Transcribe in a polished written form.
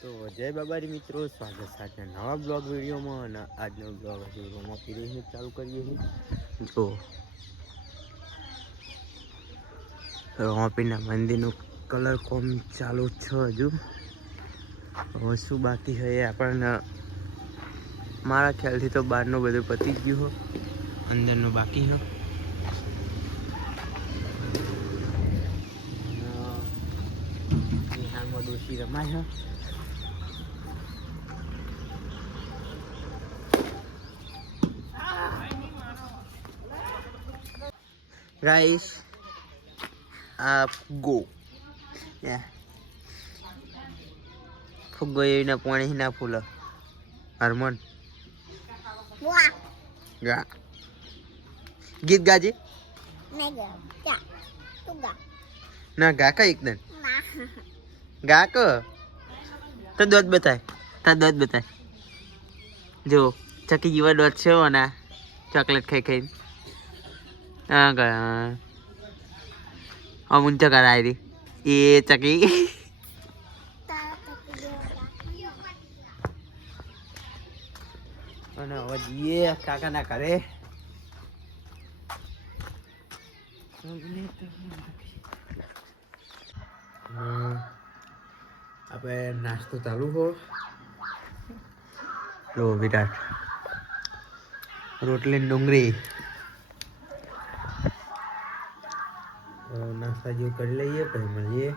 તો જય બાબારી મિત્રો, સ્વાગત સાથે નવા બ્લોગ વિડીયોમાં. અને આજનો બ્લોગ હજુ રોમાપીરી ચાલુ કરીએ છીએ. તો રોમાપીરના મંદિરનું કલર કોમ ચાલુ છે. હજુ હવે શું બાકી છે એ આપણને મારા ખ્યાલથી તો બહારનું બધું પતી ગયું હોય, અંદરનું બાકી હોય. નિહાળમાં ડોશી રમાય છે. રાઈસ ગો ફુગ્ગો એના પાણી ના ફૂલ હરમોન ગા ગીત ગાજે ના ગા કા એકદમ ગા ક તો દોત બતાય તા દોત બતાય જો ચકી જેવા દોત છે ના ચોકલેટ ખાઈ ખાઈ હા ગયા અમુન ચકર આવી એ ચકી અને હવે જઈએ કાકા ના ઘરે. આપણે નાસ્તો ચાલુ હો લો વિરાટ રોટલી ડુંગળી નાસ્તા જેવું કરી લઈએ પછી મળીએ.